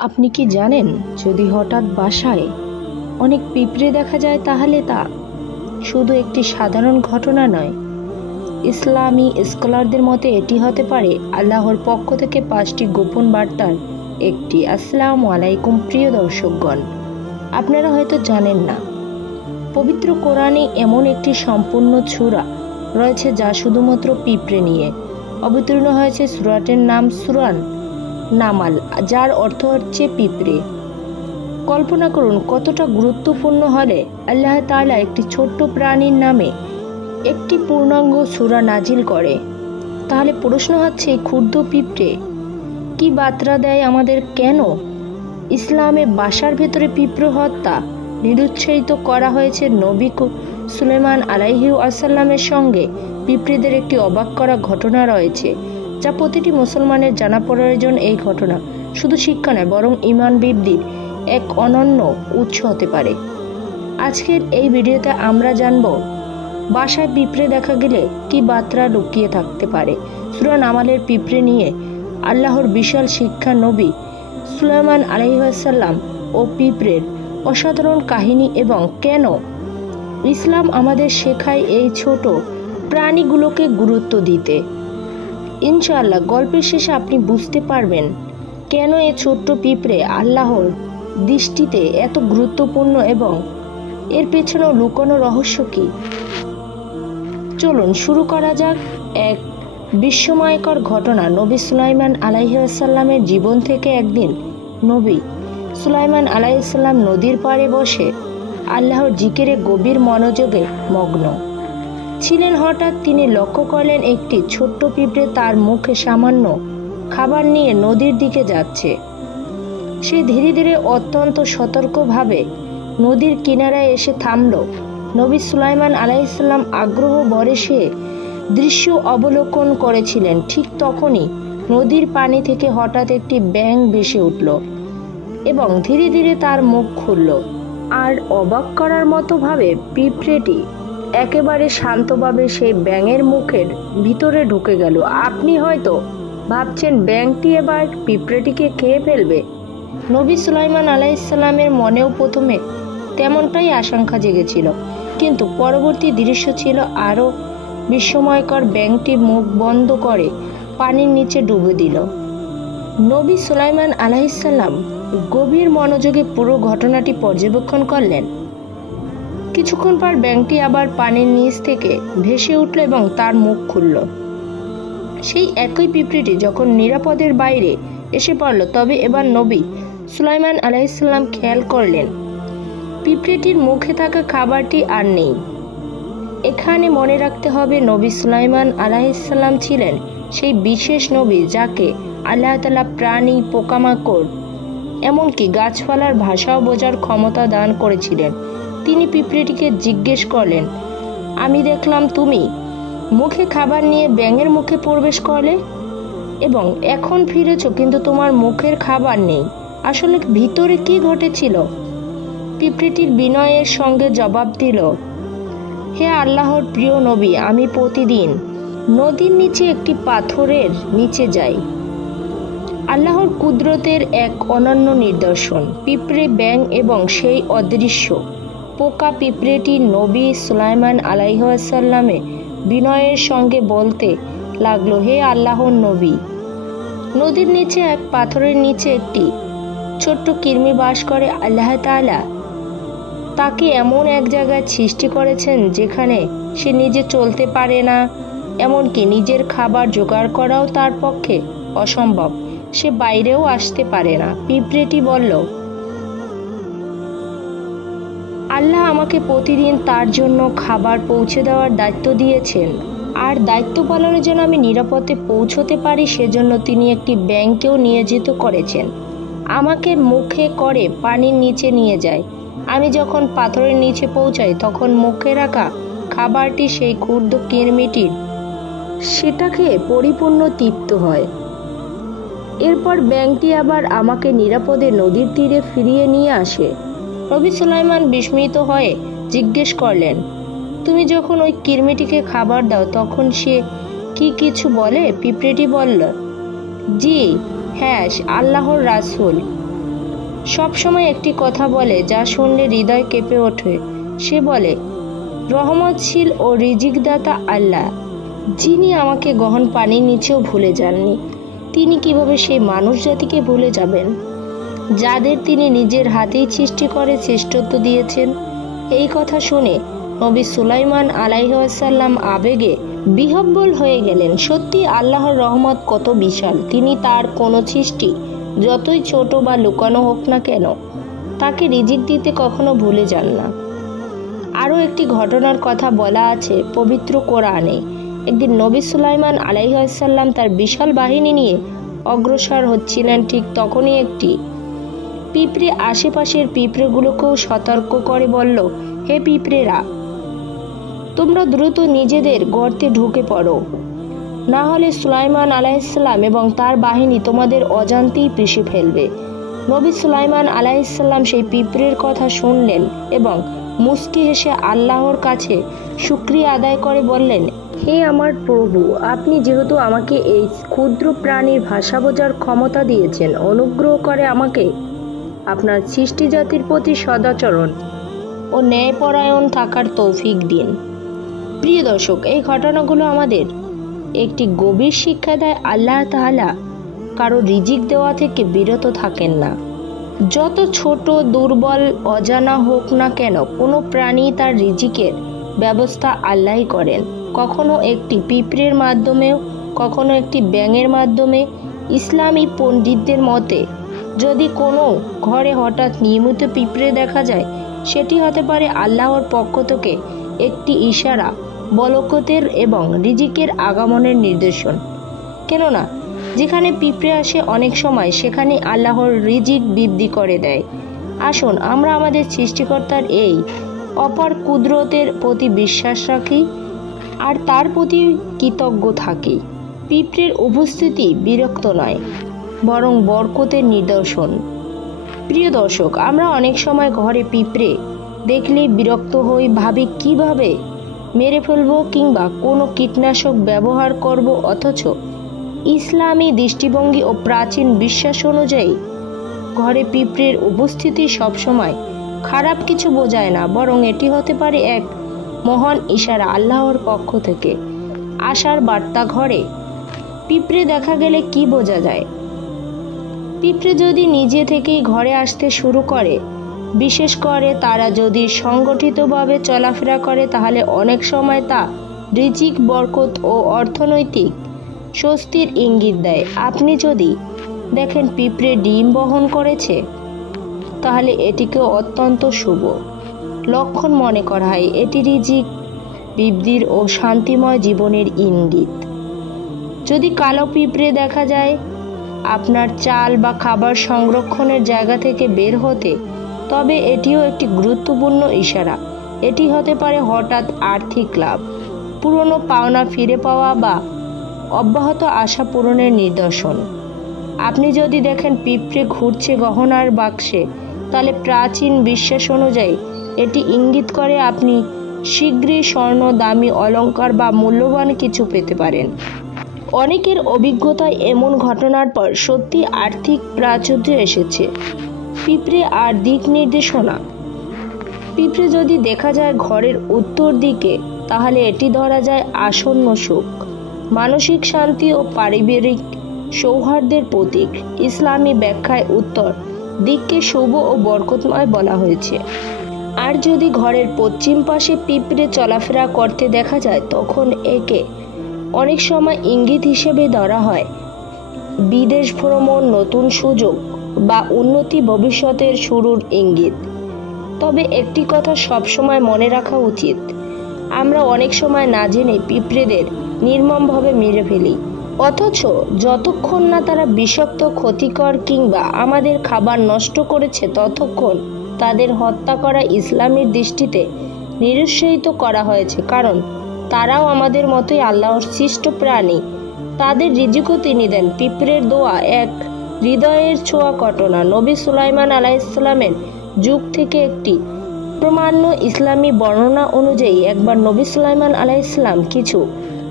আপনি কি জানেন, যদি হঠাৎ বাসায় অনেক পিঁপড়ে দেখা যায় তাহলে তা শুধু একটি সাধারণ ঘটনা নয়। ইসলামী স্কলারদের মতে এটি হতে পারে আল্লাহর পক্ষ থেকে 5টি গোপন বার্তার একটি। আসসালামু আলাইকুম প্রিয় দর্শকগণ, আপনারা হয়তো জানেন না, পবিত্র কোরআনে এমন একটি সম্পূর্ণ সূরা রয়েছে যা শুধুমাত্র পিঁপড়ে নিয়ে অবতীর্ণ হয়েছে। সূরাটির নাম সূরা নামাল, যার অর্থ হচ্ছে পিঁপড়ে। কল্পনা করুন কতটা গুরুত্বপূর্ণ হলে আল্লাহ তাআলা একটি ছোট্ট প্রাণীর নামে একটি পূর্ণাঙ্গ সূরা নাজিল করে। তাহলে প্রশ্ন হচ্ছে, ক্ষুদ্র পিঁপড়ে কি বার্তা দেয় আমাদের? কেন ইসলামে বাসার ভেতরে পিঁপড়ে হত্যা নিরুৎসাহিত করা হয়েছে? নবী সুলাইমান আলাইহি ওয়াসাল্লামের সঙ্গে পিঁপড়েদের একটি অবাক করা ঘটনা রয়েছে, যা প্রতিটি মুসলমানের জানা প্রয়োজন। এই ঘটনা শুধু শিক্ষা নয়, বরং ঈমান বৃদ্ধির এক অনন্য উৎস হতে পারে। আজকের এই ভিডিওতে আমরা জানব বাসায় পিঁপড়ে দেখা গেলে কি বার্তা লুকিয়ে থাকতে পারে। সূরা নামালের পিঁপড়ে নিয়ে আল্লাহর বিশাল শিক্ষা, নবী সুলাইমান আলাইহিস সালাম ও পিঁপড়ের অসাধারণ কাহিনী, এবং কেন ইসলাম আমাদের শেখায় এই ছোট প্রাণীগুলোকে গুরুত্ব দিতে। ইনশাআল্লাহ গল্পের শেষে আপনি বুঝতে পারবেন কেন এই ছোট্ট পিঁপড়ে আল্লাহর দৃষ্টিতে এত গুরুত্বপূর্ণ এবং এর পেছনেও লুকানো রহস্য কি। চলুন শুরু করা যাক এক বিস্ময়কর ঘটনা। নবী সুলাইমান আলাইহিস সালামের জীবন থেকে। একদিন নবী সুলাইমান আলাইহিস সালাম নদীর পাড়ে বসে আল্লাহর জিকিরে গভীর মনোযোগে মগ্ন ছিলেন। হঠাৎ তিনি লক্ষ্য করলেন একটি ছোট্ট পিঁপড়ে তার মুখে সামান্য খাবার নিয়ে নদীর দিকে যাচ্ছে। সে ধীরে ধীরে অত্যন্ত সতর্কভাবে নদীর কিনারায় এসে থামল। নবী সুলাইমান আলাইহিস সালাম আগ্রহ ভরে সে দৃশ্য অবলোকন করেছিলেন। ঠিক তখনই নদীর পানি থেকে হঠাৎ একটি ব্যাঙ ভেসে উঠল এবং ধীরে ধীরে তার মুখ খুলল। আর অবাক করার মতো ভাবে পিঁপড়েটি একেবারে শান্তভাবে সেই ব্যাঙের মুখের ভিতরে ঢুকে গেল। আপনি হয়তো ভাবছেন, ব্যাঙটি এবার পিঁপড়েটিকে খেয়ে ফেলবে। নবী সুলাইমান আলাইহিস সালামের মনেও প্রথমে তেমনটাই আশঙ্কা জেগেছিল, কিন্তু পরবর্তী দৃশ্য ছিল আরও বিস্ময়কর। ব্যাঙটি মুখ বন্ধ করে পানির নিচে ডুবে দিল। নবী সুলাইমান আলাইহিস সালাম গভীর মনোযোগে পুরো ঘটনাটি পর্যবেক্ষণ করলেন। কিছুক্ষণ পর ব্যাঙটি আবার পানির নিচ থেকে ভেসে উঠল এবং তার মুখ খুলল। সেই একই পিঁপড়েটি যখন নিরাপদের বাইরে এসে পড়ল, তবে এবার নবী সুলাইমান আলাইহিস সালাম খেয়াল করলেন পিঁপড়েটির মুখে থাকা খাবারটি আর নেই। এখানে মনে রাখতে হবে, নবী সুলাইমান আলাইহিস সালাম ছিলেন সেই বিশেষ নবী যাকে আল্লাহ তাআলা প্রাণী, পোকামাকড়, এমনকি গাছপালার ভাষাও বোঝার ক্ষমতা দান করেছিলেন। তিনি পিঁপড়েটিকে জিজ্ঞেস করলেন, আমি দেখলাম তুমি মুখে খাবার নিয়ে ব্যাঙের মুখে প্রবেশ করলে এবং এখন ফিরেছ, কিন্তু তোমার মুখের খাবার নেই। আসলে ভিতরে কি ঘটেছিল? পিঁপড়েটির বিনয়ের সঙ্গে জবাব দিল, হে আল্লাহর প্রিয় নবী, আমি প্রতিদিন নদীর নিচে একটি পাথরের নিচে যাই। আল্লাহর কুদরতের এক অনন্য নিদর্শন। পিঁপড়ে, ব্যাঙ এবং সেই অদৃশ্য পোকা। পিঁপড়েটি নবী সুলাইমান আলাইহিস সালামে বিনয়ের সঙ্গে বলতে লাগলো, হে আল্লাহর নবী, নদীর নিচে এক পাথরের নিচে একটি ছোট্ট কৃমি বাস করে। আল্লাহ তাআলা তাকে এমন এক জায়গায় সৃষ্টি করেছেন যেখানে সে নিজে চলতে পারে না, এমনকি নিজের খাবার জোগাড় করাও তার পক্ষে অসম্ভব। সে বাইরেও আসতে পারে না। পিঁপড়েটি বলল, আল্লাহ আমাকে প্রতিদিন তার জন্য খাবার পৌঁছে দেওয়ার দায়িত্ব দিয়েছেন, আর দায়িত্ব পালনের জন্য আমি নিরাপদে পৌঁছতে পারি সেজন্য তিনি একটি ব্যাঙকেও নিয়োজিত করেছেন। আমাকে মুখে করে পানির নিচে নিয়ে যায়। আমি যখন পাথরের নিচে পৌঁছাই তখন মুখে রাখা খাবারটি সেই ক্ষুদ্র কৃমিটির সেটা খেয়ে পরিপূর্ণ তৃপ্ত হয়। এরপর ব্যাঙটি আবার আমাকে নিরাপদে নদীর তীরে ফিরিয়ে নিয়ে আসে। নবী সুলাইমান বিস্মিত হয়ে জিজ্ঞেস করলেন, তুমি যখন ওই কৃমিটিকে খাবার দাও তখন সে কি কিছু বলে? পিঁপড়েটি বলল, জি হ্যাঁ, আল্লাহর রাসূল সবসময় একটি কথা বলে যা শুনলে হৃদয় কেঁপে ওঠে। সে বলে, রহমতশীল ও রিজিকদাতা আল্লাহ, যিনি আমাকে গহন পানির নিচেও ভুলে যাননি, তিনি কিভাবে সেই মানুষ জাতিকে ভুলে যাবেন যাদের তিনি নিজের হাতেই সৃষ্টি করে শ্রেষ্ঠত্ব দিয়েছেন। এই কথা শুনে নবী সুলাইমান আলাইহিসসালাম আবেগে বিহ্বল হয়ে গেলেন। সত্যি আল্লাহর রহমত কত বিশাল। তিনি তার কোনো সৃষ্টি যতই ছোট বা লুকানো হোক না কেন, তাকে রিজিক দিতে কখনো ভুলে যান না। আরও একটি ঘটনার কথা বলা আছে পবিত্র কোরআনে। একদিন নবী সুলাইমান আলাইহিসসালাম তার বিশাল বাহিনী নিয়ে অগ্রসর হচ্ছিলেন। ঠিক তখনই একটি পিঁপড়ে আশেপাশের পিঁপড়েগুলোকেও সতর্ক করে বলল, হে পিঁপড়েরা, তোমরা দ্রুত নিজেদের গর্তে ঢুকে পড়ো, না হলে সুলাইমান আলাইহিসসালাম এবং তার বাহিনী তোমাদের অজান্তেই পিষে ফেলবে। নবী সুলাইমান আলাইহিসসালাম সেই পিঁপড়ের কথা শুনলেন এবং মুস্কি হেসে আল্লাহর কাছে শুকরিয়া আদায় করে বললেন, হে আমার প্রভু, আপনি যেহেতু আমাকে এই ক্ষুদ্র প্রাণীর ভাষা বোঝার ক্ষমতা দিয়েছেন, অনুগ্রহ করে আমাকে আপনার সৃষ্টি জাতির প্রতি সদাচরণ ও ন্যায়পরায়ণ থাকার তৌফিক দিন। প্রিয় দর্শক, এই ঘটনাগুলো আমাদের একটি গভীর শিক্ষা দেয়। আল্লাহ তাআলা কারো রিজিক দেওয়া থেকে বিরত থাকেন না। যত ছোট, দুর্বল, অজানা হোক না কেন, কোনো প্রাণী তার রিজিকের ব্যবস্থা আল্লাহই করেন। কখনো একটি পিঁপড়ের মাধ্যমেও, কখনো একটি ব্যাঙের মাধ্যমে। ইসলামী পণ্ডিতদের মতে যদি কোনো ঘরে হঠাৎ নিয়মিত পিঁপড়ে দেখা যায়, সেটি হতে পারে আল্লাহর পক্ষ থেকে একটি ইশারা, বরকতের এবং রিজিকের আগমনের নির্দেশন। কেননা যেখানে পিঁপড়ে আসে অনেক সময় সেখানে আল্লাহর রিজিক বৃদ্ধি করে দেয়। আসুন আমরা আমাদের সৃষ্টিকর্তার এই অপার কুদরতের প্রতি বিশ্বাস রাখি আর তার প্রতি কৃতজ্ঞ থাকি। পিঁপড়ের উপস্থিতি বিরক্ত নয়, বরং বরকতের নিদর্শন। প্রিয় দর্শক, আমরা অনেক সময় ঘরে পিঁপড়ে দেখলেই বিরক্ত হই, ভাবি কিভাবে মেরে ফেলবো কিংবা কোনো কীটনাশক ব্যবহার করব। অথচ ইসলামী দৃষ্টিভঙ্গি ও প্রাচীন বিশ্বাস অনুযায়ী ঘরে পিঁপড়ের উপস্থিতি সবসময় খারাপ কিছু বোঝায় না, বরং এটি হতে পারে এক মহান ইশারা, আল্লাহর পক্ষ থেকে আসার বার্তা। ঘরে পিঁপড়ে দেখা গেলে কি বোঝা যায়? পিঁপড়ে যদি নিজে থেকেই ঘরে আসতে শুরু করে, বিশেষ করে তারা যদি সংগঠিতভাবে চলাফেরা করে, তাহলে অনেক সময় তা রিজিক, বরকত ও অর্থনৈতিক স্বস্তির ইঙ্গিত দেয়। আপনি যদি দেখেন পিঁপড়ে ডিম বহন করেছে, তাহলে এটিকে অত্যন্ত শুভ লক্ষণ মনে করা হয়। এটি রিজিক বৃদ্ধির ও শান্তিময় জীবনের ইঙ্গিত। যদি কালো পিঁপড়ে দেখা যায় আপনার চাল বা খাবার সংরক্ষণের জায়গা থেকে বের হতে, তবে এটিও একটি গুরুত্বপূর্ণ ইশারা। এটি হতে পারে হঠাৎ আর্থিক লাভ, পুরনো পাওনা ফিরে পাওয়া বা অব্যাহত আশা পূরণের নিদর্শন। আপনি যদি দেখেন পিঁপড়ে ঘুরছে গহনার বাক্সে, তাহলে প্রাচীন বিশ্বাস অনুযায়ী এটি ইঙ্গিত করে আপনি শীঘ্রই স্বর্ণ, দামি অলংকার বা মূল্যবান কিছু পেতে পারেন। অনেকের অভিজ্ঞতায় এমন ঘটনার পর সত্যি আর্থিক প্রাচুর্য এসেছে। পিঁপড়ে আর দিক নির্দেশনা। পিঁপড়ে যদি দেখা যায় ঘরের উত্তর দিকে, তাহলে এটি ধরা যায় আসন্ন সুখ, মানসিক শান্তি ও পারিবারিক সৌহার্দ্যের প্রতীক। ইসলামী ব্যাখ্যায় উত্তর দিককে শুভ ও বরকতময় বলা হয়েছে। আর যদি ঘরের পশ্চিম পাশে পিঁপড়ে চলাফেরা করতে দেখা যায়, তখন একে অনেক সময় ইঙ্গিত হিসেবে ধরা হয় বিদেশ ভ্রমণ, নতুন সুযোগ বা উন্নতি, ভবিষ্যতের শুরুর ইঙ্গিত। তবে একটি কথা সবসময় মনে রাখা উচিত, আমরা অনেক সময় না জেনে পিঁপড়েদের নির্মমভাবে মেরে ফেলি, অথচ যতক্ষণ না তারা বিষাক্ত, ক্ষতিকর কিংবা আমাদের খাবার নষ্ট করেছে, ততক্ষণ তাদের হত্যা করা ইসলামের দৃষ্টিতে নিরুৎসাহিত করা হয়েছে। কারণ তারাও আমাদের মতোই আল্লাহর সৃষ্ট প্রাণী, তাদের রিজিকও তিনি দেন। পিঁপড়ের দোয়া এক হৃদয়ের ছোঁয়া ঘটনা। নবী সুলাইমান আলাইহিসসালামের যুগ থেকে একটি প্রমাণ্য ইসলামী বর্ণনা অনুযায়ী একবার নবী সুলাইমান আলাইহিসসালাম কিছু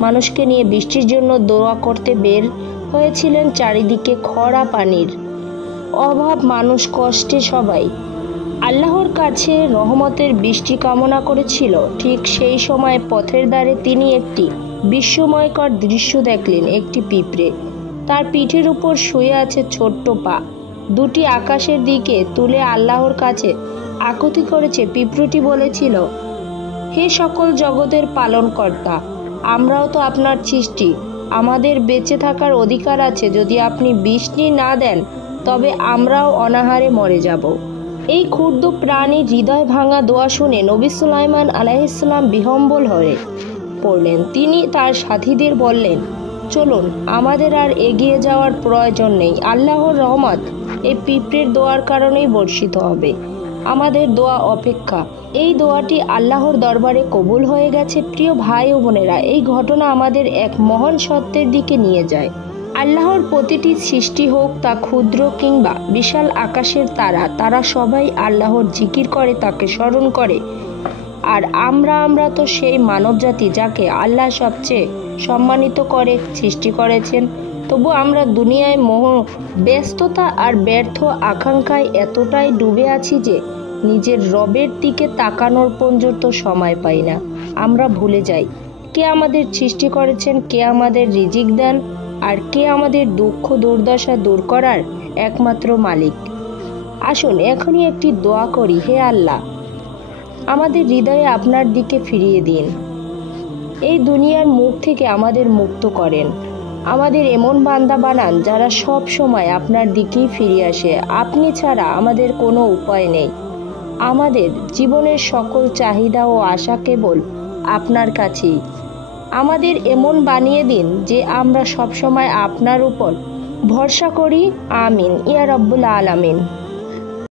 মানুষকে নিয়ে বৃষ্টির জন্য দোয়া করতে বের হয়েছিলেন। চারিদিকে খরা পানির অভাব, মানুষ কষ্টে, সবাই আল্লাহর কাছে রহমতের বৃষ্টি কামনা করেছিল। ঠিক সেই সময় পথের ধারে তিনি একটি বিস্ময়কর দৃশ্য দেখলেন। একটি পিঁপড়ে, তার পিঠের উপর শুয়ে আছে ছোট্ট পা দুটি আকাশের দিকে তুলে আল্লাহর কাছে আকুতি করেছে। পিঁপড়েটি বলেছিল, হে সকল জগতের পালনকর্তা, আমরাও তো আপনার সৃষ্টি, আমাদের বেঁচে থাকার অধিকার আছে। যদি আপনি বৃষ্টি না দেন তবে আমরাও অনাহারে মরে যাব। এই ক্ষুদ্র প্রাণীর হৃদয় ভাঙা দোয়া শুনে নবী সুলাইমান আলাইহিসসালাম বিহ্বল হয়ে পড়লেন। তিনি তার সাথীদের বললেন, চলুন, আমাদের আর এগিয়ে যাওয়ার প্রয়োজন নেই। আল্লাহর রহমত এই পিঁপড়ের দোয়ার কারণেই বর্ষিত হবে। আমাদের দোয়া অপেক্ষা। এই দোয়াটি আল্লাহর দরবারে কবুল হয়ে গেছে। প্রিয় ভাই ও বোনেরা, এই ঘটনা আমাদের এক মহান সত্যের দিকে নিয়ে যায়। আল্লাহর প্রতিটি সৃষ্টি হোক তা ক্ষুদ্র কিংবা বিশাল আকাশের তারা, তারা সবাই আল্লাহর জিকির করে, তাকে স্মরণ করে। আর আমরা তো সেই মানবজাতি যাকে আল্লাহ সবচেয়ে সম্মানিত করে সৃষ্টি করেছেন। তবু আমরা দুনিয়ায় মোহ, ব্যস্ততা আর ব্যর্থ আকাঙ্ক্ষায় এতটাই ডুবে আছি যে নিজের রবের দিকে তাকানোর পর্যন্ত সময় পাই না। আমরা ভুলে যাই কে আমাদের সৃষ্টি করেছেন, কে আমাদের রিজিক দেন, আর কে আমাদের দুঃখ দুর্দশা দূর করার একমাত্র মালিক। আসুন এখনই একটি দোয়া করি। হে আল্লাহ, আমাদের হৃদয়ে আপনার দিকে ফিরিয়ে দিন। এই দুনিয়ার মুখ থেকে আমাদের মুক্ত করেন। আমাদের এমন বান্দা বানান যারা সব সময় আপনার দিকেই ফিরে আসে। আপনি ছাড়া আমাদের কোনো উপায় নেই। আমাদের জীবনের সকল চাহিদা ও আশা কেবল আপনার কাছেই। আমাদের এমন বানিয়ে দিন যে আমরা সবসময় আপনার উপর ভরসা করি। আমিন ইয়া রব্বুল আলামিন।